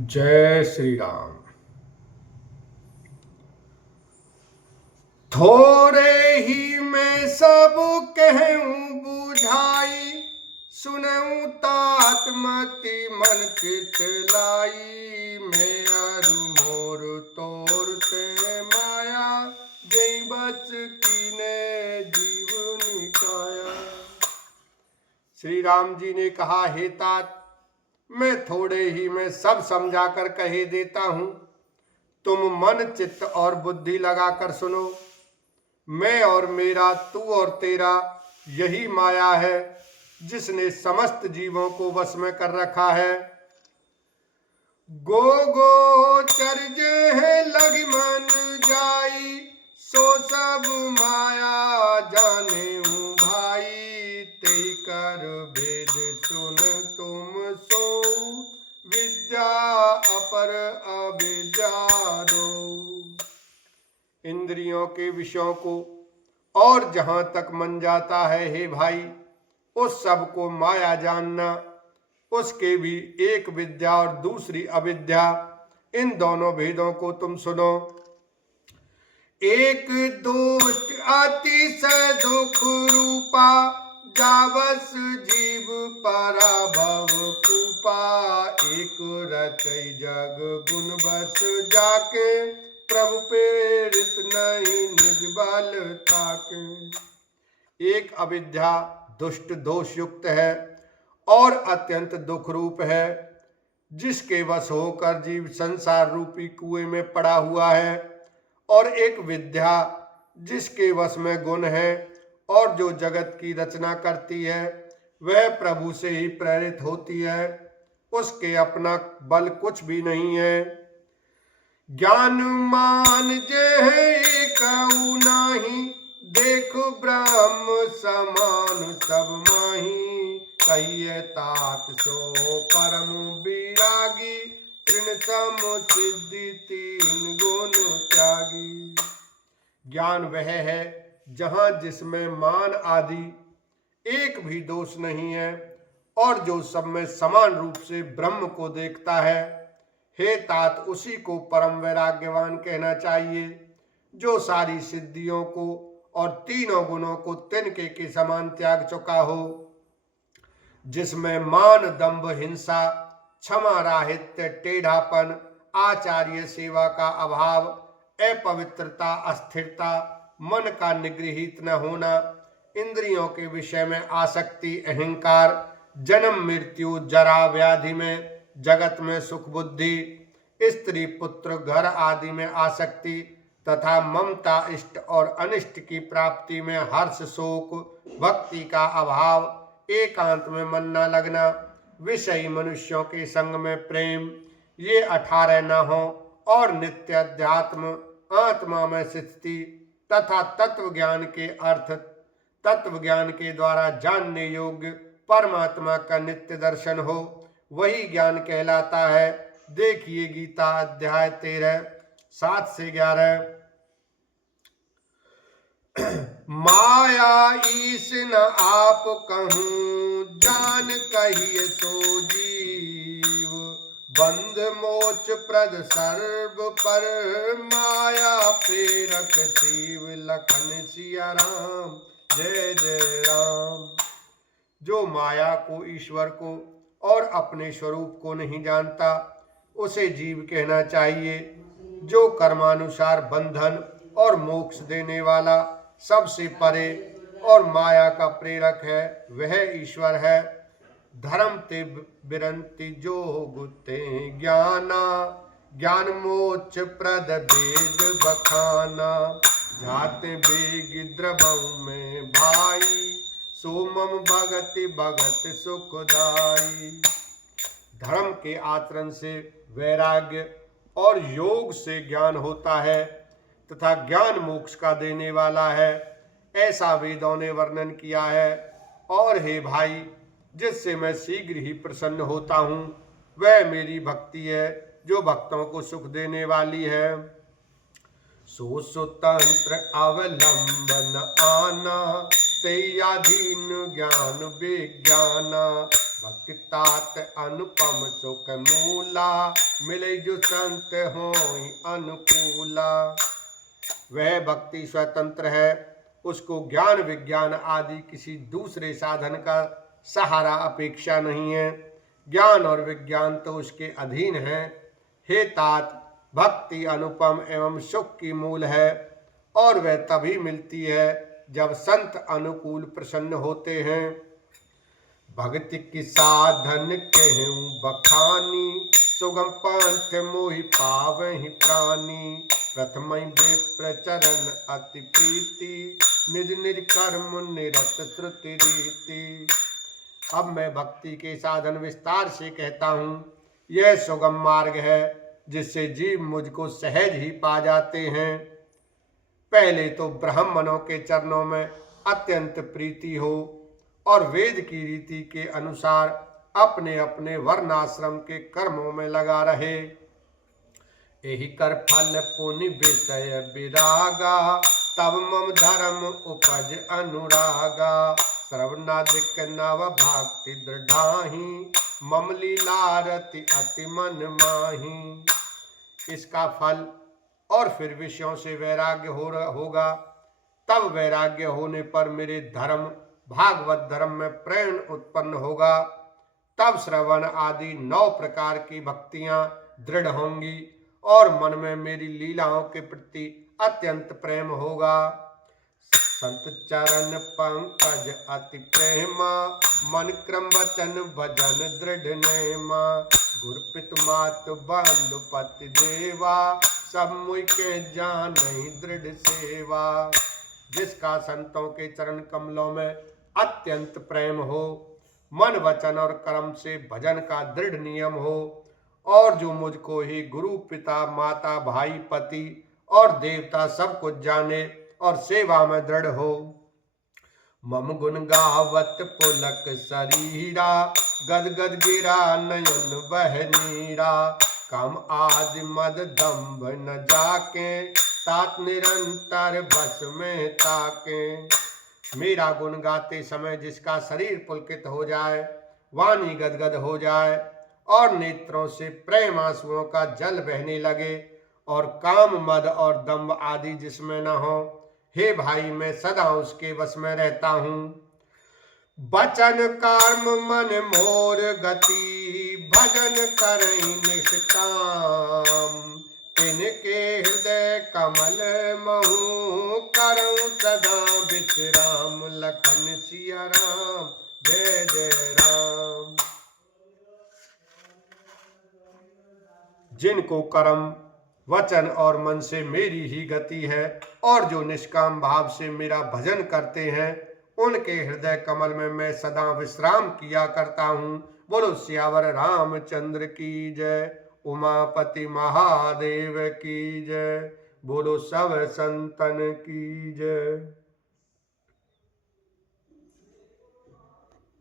जय श्री राम। थोड़े ही मैं सब कहूँ बुझाई, सुनऊँ तात मति मन चित लाई। मैं अरु मोर तोरते माया, जई बच कीने जीव निकाया। श्री राम जी ने कहा, हे तात, मैं थोड़े ही में सब समझाकर कहे देता हूं, तुम मन चित्त और बुद्धि लगाकर सुनो। मैं और मेरा, तू और तेरा, यही माया है जिसने समस्त जीवों को वश में कर रखा है। गो गो चरजे है लग मन जाई, सो सब माया जाने हूँ भाई। ते कर भेद सुन तुम सो, विद्या अपर अविद्या दो। इंद्रियों के विषयों को और जहां तक मन जाता है, हे भाई, उस सब को माया जानना। उसके भी एक विद्या और दूसरी अविद्या, इन दोनों भेदों को तुम सुनो। एक दुष्ट अतिशय दुख रूपा, जावस जीव पराभव कूपा। एक रचै जग गुण बस जाके, प्रभु प्रेरित नहीं निज बल ताके। एक अविद्या दुष्ट दोष युक्त है और अत्यंत दुख रूप है, जिसके वश होकर जीव संसार रूपी कुएं में पड़ा हुआ है। और एक विद्या जिसके वश में गुण है और जो जगत की रचना करती है, वह प्रभु से ही प्रेरित होती है। उसके अपना बल कुछ भी नहीं है। ज्ञान मान जे कहू नाही, देख ब्रह्म समान सब माही। कहिए तात सो परम विरागी, तृण सम सिद्धि तीन गुण त्यागी। ज्ञान वह है जहां जिसमें मान आदि एक भी दोष नहीं है और जो सब में समान रूप से ब्रह्म को देखता है। हे तात, उसी को परम वैराग्यवान कहना चाहिए, जो सारी सिद्धियों को और तीनों गुणों को तिनके के समान त्याग चुका हो। जिसमें मान, दंभ, हिंसा, क्षमा राहित्य, टेढ़ापन, आचार्य सेवा का अभाव, अपवित्रता, अस्थिरता, मन का निगृहित न होना, इंद्रियों के विषय में आसक्ति, अहंकार, जन्म मृत्यु, जरा व्याधि में, जगत में सुख बुद्धि, स्त्री पुत्र घर आदि में आसक्ति, तथा ममता, इष्ट और अनिष्ट की प्राप्ति में हर्ष शोक, भक्ति का अभाव, एकांत में मन न लगना, विषयी मनुष्यों के संग में प्रेम, ये 18 न हो, और नित्य अध्यात्म, आत्मा में स्थिति तथा तत्व ज्ञान के अर्थ, तत्व ज्ञान के द्वारा जानने योग्य परमात्मा का नित्य दर्शन हो, वही ज्ञान कहलाता है। देखिए गीता अध्याय 13 7 से 11। माया ईश न आप कहूँ, जान कहिए सो जीव। बंध मोच प्रद सर्व पर, माया प्रेरक शिव लखन सिया राम। जय जय राम। जो माया को, ईश्वर को और अपने स्वरूप को नहीं जानता, उसे जीव कहना चाहिए। जो कर्मानुसार बंधन और मोक्ष देने वाला, सबसे परे और माया का प्रेरक है, वह ईश्वर है। धर्म ते बिरंति जो गुते ज्ञाना, ज्ञान मोक्ष प्रद वेद बखाना। जाते बेग द्रवऊ में भाई, सोमम भगति भगत सुखदाई। धर्म के आचरण से वैराग्य और योग से ज्ञान होता है तथा ज्ञान मोक्ष का देने वाला है, ऐसा वेदों ने वर्णन किया है। और हे भाई, जिससे मैं शीघ्र ही प्रसन्न होता हूँ, वह मेरी भक्ति है, जो भक्तों को सुख देने वाली है। सो स्वतंत्र अवलंबन आना, तेयाधीन ज्ञान विज्ञाना। भक्ति तात अनुपम सुख मूला, मिले जो संत होई अनुकूला। वह भक्ति स्वतंत्र है, उसको ज्ञान विज्ञान आदि किसी दूसरे साधन का सहारा अपेक्षा नहीं है। ज्ञान और विज्ञान तो उसके अधीन है। हे तात, भक्ति अनुपम एवं सुख की मूल है, और वह तभी मिलती है जब संत अनुकूल प्रसन्न होते हैं। भक्ति की साधन कहूँ बखानी, सुगम पंथ मोहि पावहि प्राणी। प्रथम विप्र चरण अति प्रीति, निज निज कर्म निरत श्रुति रीति। अब मैं भक्ति के साधन विस्तार से कहता हूँ। यह सुगम मार्ग है जिससे जीव मुझको सहज ही पा जाते हैं। पहले तो ब्राह्मणों के चरणों में अत्यंत प्रीति हो और वेद की रीति के अनुसार अपने अपने वर्णाश्रम के कर्मों में लगा रहे। यही कर फल पुनि विषय विरागा, तब मम धर्म उपज अनुरागा। श्रवणादिक नव भक्ति दृढ़ाही, मम लीलारति अति मन माही। इसका फल और फिर विषयों से वैराग्य होगा। तब वैराग्य होने पर मेरे धर्म भागवत धर्म में प्रेम उत्पन्न होगा। तब श्रवण आदि 9 प्रकार की भक्तियां दृढ़ होंगी और मन में मेरी लीलाओं के प्रति अत्यंत प्रेम होगा। संत चरण पंकज अति प्रेमा, मन क्रम वचन भजन दृढ़ नेमा। गुरु पितु मातु बंधु पति देवा, सब मुझ के जान दृढ़ सेवा। जिसका संतों के चरण कमलों में अत्यंत प्रेम हो, मन वचन और कर्म से भजन का दृढ़ नियम हो, और जो मुझको ही गुरु पिता माता भाई पति और देवता सब कुछ जाने और सेवा में दृढ़ हो। मम गुण गावत पुलक शरीरा, गद गद गिरा नयन बह नीरा। काम आदि मद दम्भ न जाके, तात निरंतर बस में ताके। मेरा गुण गाते समय जिसका शरीर पुलकित हो जाए, वाणी गदगद हो जाए और नेत्रों से प्रेम आंसुओं का जल बहने लगे, और काम मद और दम्भ आदि जिसमें न हो, हे भाई मैं सदा उसके बस में रहता हूँ। बचन कर्म मन मोर गति, भजन करई निष्काम। तिनके हृदय कमल महु, करऊं सदा विश्राम। लखन सिया राम, जय जय राम। जिनको कर्म वचन और मन से मेरी ही गति है, और जो निष्काम भाव से मेरा भजन करते हैं, उनके हृदय कमल में मैं सदा विश्राम किया करता हूँ। बोलो सियावर रामचंद्र की जय, उमापति महादेव की जय, बोलो सब संतन की जय।